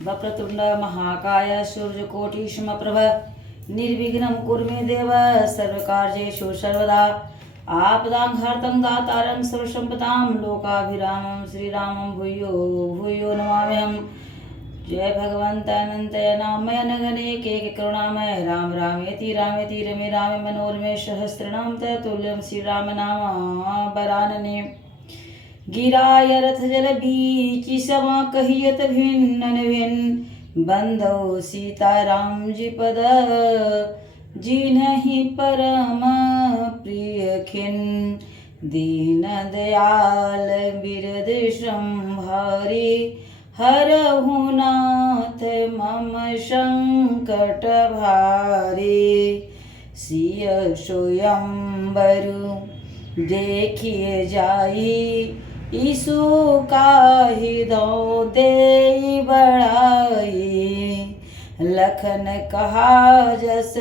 वक्रतुंड महाकाय सूर्यकोटि समप्रभ निर्विघ्नं कुरु मे देव सर्वकार्येषु सर्वदा आपदां हर्तं दातारं सर्वसम्पदां लोकाभिरामं श्रीरामं भूयो भूयो नमाम्यहम्। जय भगवंत अनंतय नामय नगने के करुणामय राम रामेति रामेति रमे रामे मनोरमे सहस्रनाम ततुल्यं श्रीराम नाम बरानने। गिराय रथ जल बीचि समा कहियत भिन्न भिन्न बंधो सीताराम जी पद जिन्हि परम प्रिय खिन दीन दयाल बिरद संभारी हरहु नाथ मम संकट भारी। सिय स्वयंवरु देखिए जाई ईसु काहि दो दे बढ़ाई। लखन कहा जस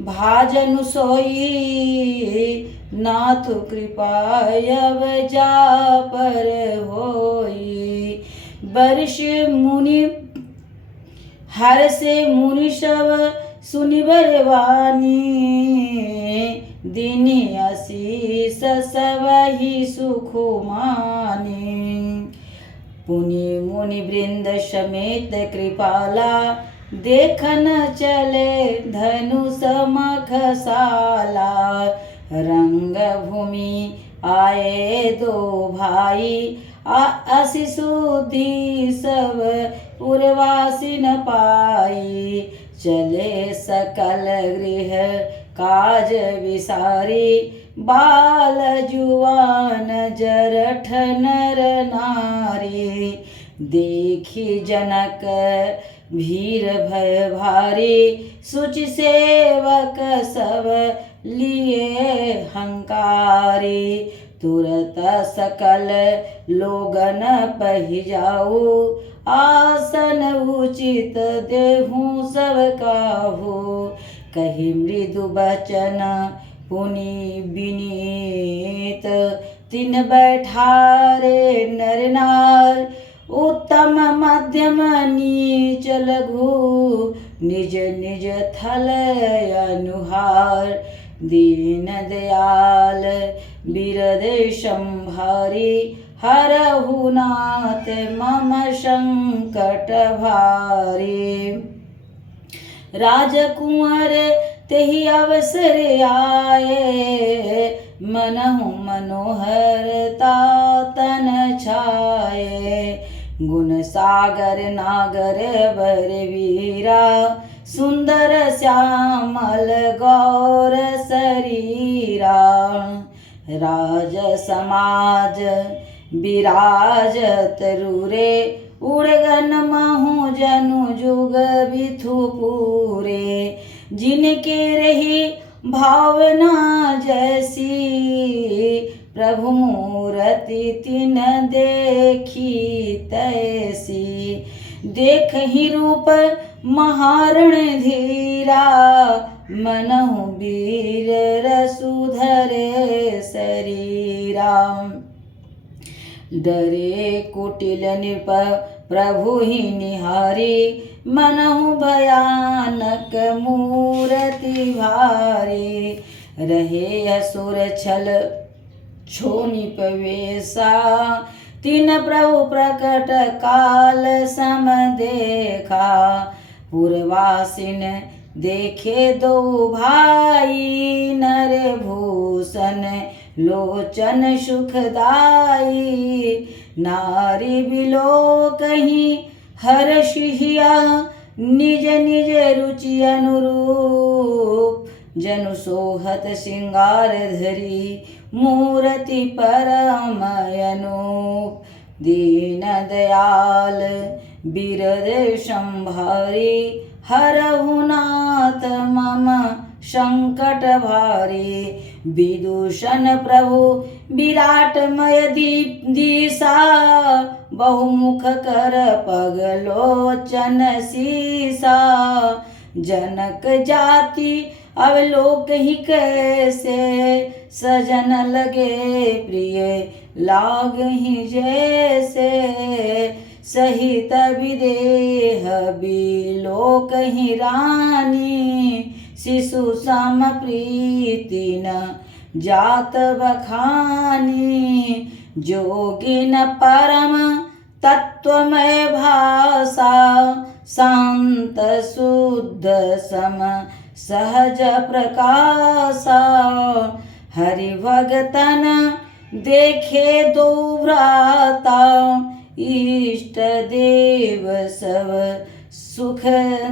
भाजनु सोई नाथ कृपा अब जा पर होई। वर्ष मुनि हर से मुनि सब सुनि बरवानी दीनी आशीष सब ही सुख मानी। पुनि मुनि वृंद समेत कृपाला देखन चले धनु समख साला। रंग भूमि आए दो भाई असिसुधि सब उर्वासी न पाई। चले सकल गृह काज विसारी बाल जुआन जरठ नर नारी। देखी जनक भीर भय भारी सुचि सेवक सब लिए हंकारी। तुरत सकल लोगन पहि जाऊ आसन उचित देहु सब काहू। कही मृदु बचन पुनि विनीत तिन बैठारे नर नार। उत्तम मध्यम नीच लघु निज निज थल अनुहार। दीन दयाल बिरद संभारी हरहु नाथ मम संकट भारी। राजकुंवर तेहि अवसर आए मनहु मनोहरता तन छाए। गुण सागर नागर वर वीरा सुंदर श्यामल गौर शरीरा। राज समाज विराजत रूरे उड़गन महु जनु जुग बिथु पूरे। जिनके रही भावना जैसी प्रभु मूरति तिन देखी तैसी। देख ही रूप महारण धीरा मनहु वीर रसुधरे शरीरा। डरे कुटिल नृप प्रभु ही निहारी मनहु भयानक मूरति भारी। रहे असुर छल छोनि पवेशा तिन प्रभु प्रकट काल सम देखा। पुरवासिन देखे दो भाई नर भूषण लोचन सुखदाई। नारी बिलो कहीं हर्षिया निज निज रुचि अनुरूप। जनु सोहत सिंगार धरी मूर्ति परम अनूप। दीन दयाल बिरद संभारी हरहु नाथ मम संकट भारी। विदूषण प्रभु विराटमय दिशा बहुमुख कर पगलोचन सीसा। जनक जाति अवलोक ही कैसे सजन लगे प्रिय लाग ही जैसे। सहित विदेह बिलोक ही रानी, शिशु सम प्रीति न जात बखानी। जोगिन परम तत्वमय भाषा, शांत शुद्ध सम सहज प्रकाशा। हरि भगतन देखे दो भ्राता, इष्ट देव सब सुख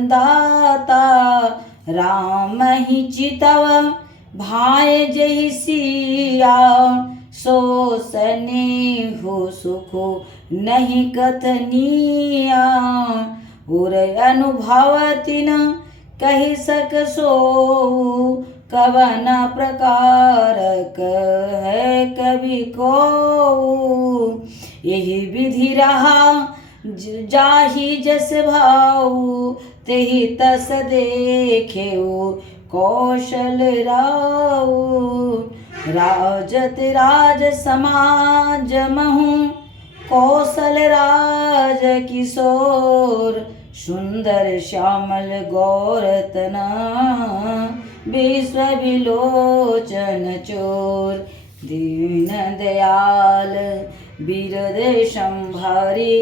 दाता। राम ही चितव भाय जय सिया, सो स्नेहु सुख नहीं कथनिया। उर अनुभव तिन कही सक सो, कवन प्रकार है कवि को। यही विधि रहा जाहि जस भाऊ, तेहि तस देखे कौशल राऊ। राजत राज समाज महु, कौशल राज किशोर। सुंदर श्यामल गौरतना, विश्व विलोचन चोर। दीन दयाल बिरद संभारी,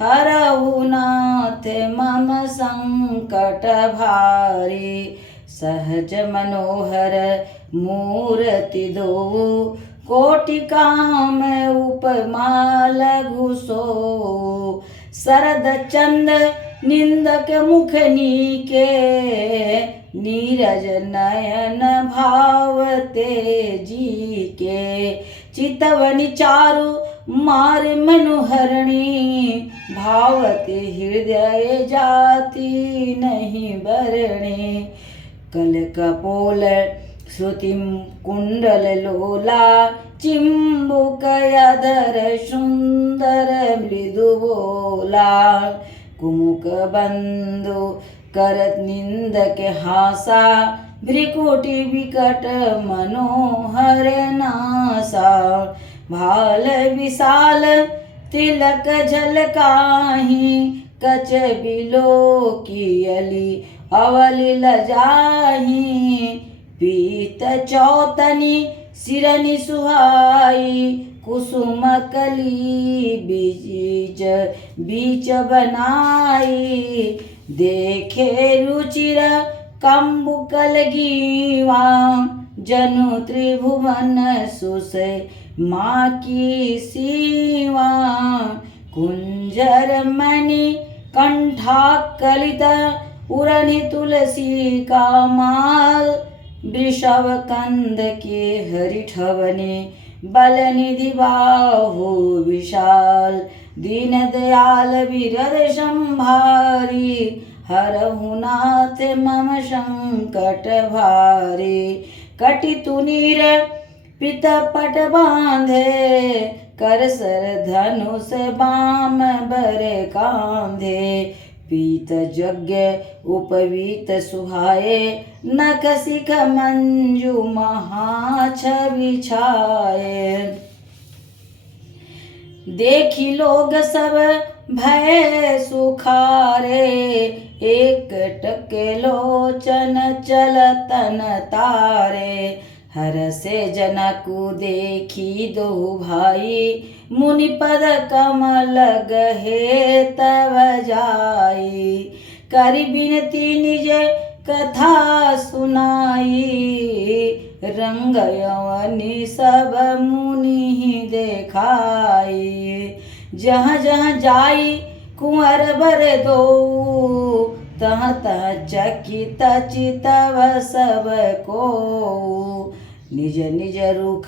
हरहु नाथ मम संकट भारी। सहज मनोहर मूर्ति दो, कोटि काम उपमा लघु सो। शरद चंद निंदक मुख नीके, नीरज नयन भावते जी के। चितवनि चारु मार मनुहरणी, भावते हृदय जाति नहीं बरणी। कल कपोल श्रुति कुंडल लोला, चिंबुक अधर सुंदर मृदु बोला। कुमुक बंधु करत निंदक हासा, भ्रिकुटी विकट मनोहर नासा। भाल विशाल तिलक झलकाहि, कच बिलो की अली अवली लजाहि। पीत चौतनी सिरनि सुहाई, कुसुम कली बीच बीच बनाई। देखे रुचिर कंबुकल गीवा, जनु त्रिभुवन सुसे माँ की सीवा। कुंजर मणि कंठाकलित, उरनि तुलसी का माल। वृषभ कंद के हरिठवने, बल निधि बाहु विशाल। दीन दयाल बिरद संभारी, हरहु नाथ मम संकट भारी। कटि तुनीर पितपट बांधे, कर सर धनुष बाम बर कांधे। पीत यज्ञ उपवीत सुहाए, नख शिख मंजु महाछवि छाए। देखी लोग सब भय सुखारे, एक टके लोचन चलतन तारे। हर से जनकु देखी दो भाई, मुनि पद कमल गहे तव जाई। करि बिनती निज कथा सुनाई, रंग यवनि सब मुनि देखाई। जहाँ जहाँ जाई कुंवर बर दो, तह तह चकित चितव सब को। निज निज रुख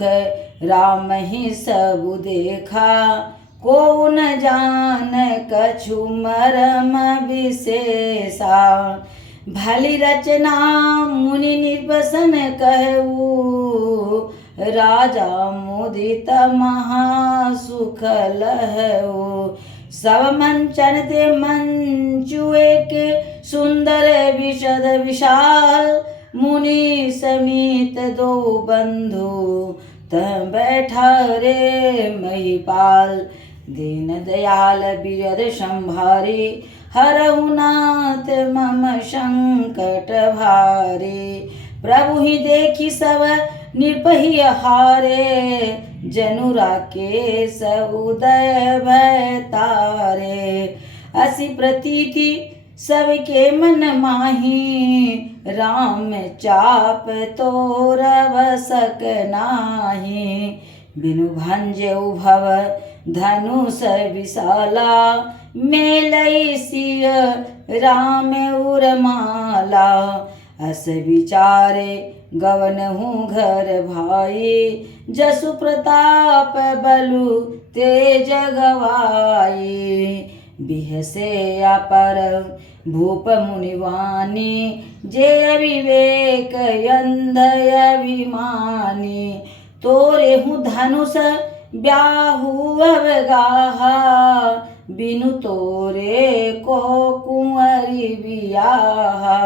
राम ही सब देखा, को न जान कछु मरम विशेषा। भली रचना मुनि निर्वसन कहू, राजा मुदित महासुख लहऊ। सब मंचन ते मंचु एक, सुंदर विशद विशाल। मुनि समेत दो बंधु, तह बैठा रे महिपाल। दीन दयाल बिरद संभारी, हरहु नाथ मम संकट भारे। प्रभु ही देखी सब निर्भय हारे, जनु राकेश उदय भय तारे। असी प्रतीति सबके मन माही, राम चाप तोरब सक नाही। बिनु भंजऊ भव धनुष विशाला, मेलई सिय राम उरमाला। अस विचारे गवनहु घर भाई, जसु प्रताप बलु तेज गवाई। बिहसे अपर भूप मुनिवानी, जे विवेक अंधय अभिमानी। तोरे हूँ धनुष ब्याहु अवगाहा, बिनु तोरे को कुंवरी बियाहा।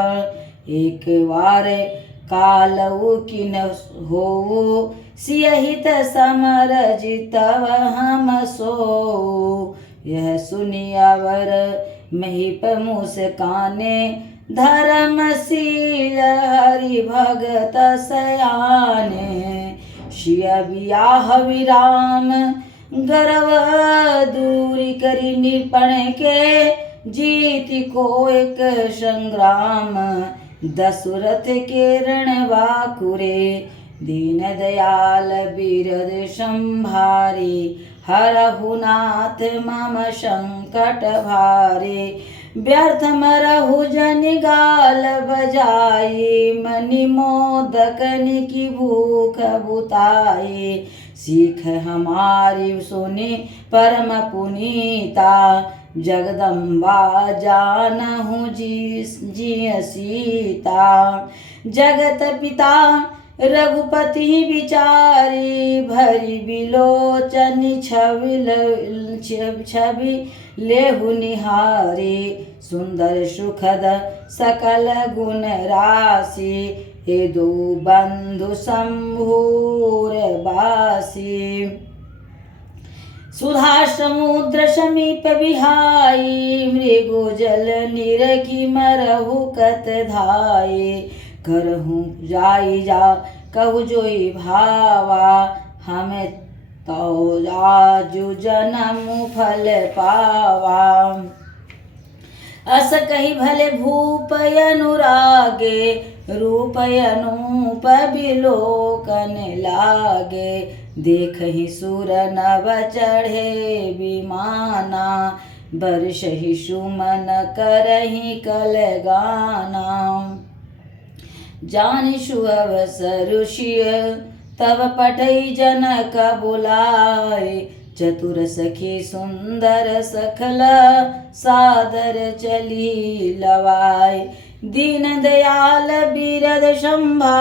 एक बार कालऊ किन हो, सियहित समर जितव हम सो। यह सुनियावर महिप मुस्काने, धर्मशील हरि भगत सयाने। शिय बियाह विराम गर्व दूरी करी, निपण के जीति को एक संग्राम। दशरथ के रणवाकुरे, दीन दयाल बिरद संभारे। हरहु नाथ मम संकट भारे, व्यर्थ मरहु जन गाल बजाए। मनि मोदकनि की भूख बुताए, सीख हमारी सुनि परम पुनीता। जगदम्बा जानहु जिय सीता, जगत पिता रघुपति विचारी। भरी बिलोचन छवि लेहु निहारी, सुंदर सुखद सकल गुण राशि। हे दो बंधु शंभुर बासी, सुधा समुद्र समीप बिहाई। मृगो जल निरखी मरहु कत धाये, करहु जाई जा कहु जोई भावा। हमें तो आजु जन्म फल पावा। अस कही भले भूप अनुरागे, रूप अनूप बिलोकन लागे। देखहि सुर नव चढ़े विमाना, बरसहि सुमन करहि कल गाना। जानिषु अवसर शिय तब पठई जनक बुलाए। चतुर सखी सुंदर सखला, सादर चली लवाए। दीन दयाल बिरद संभा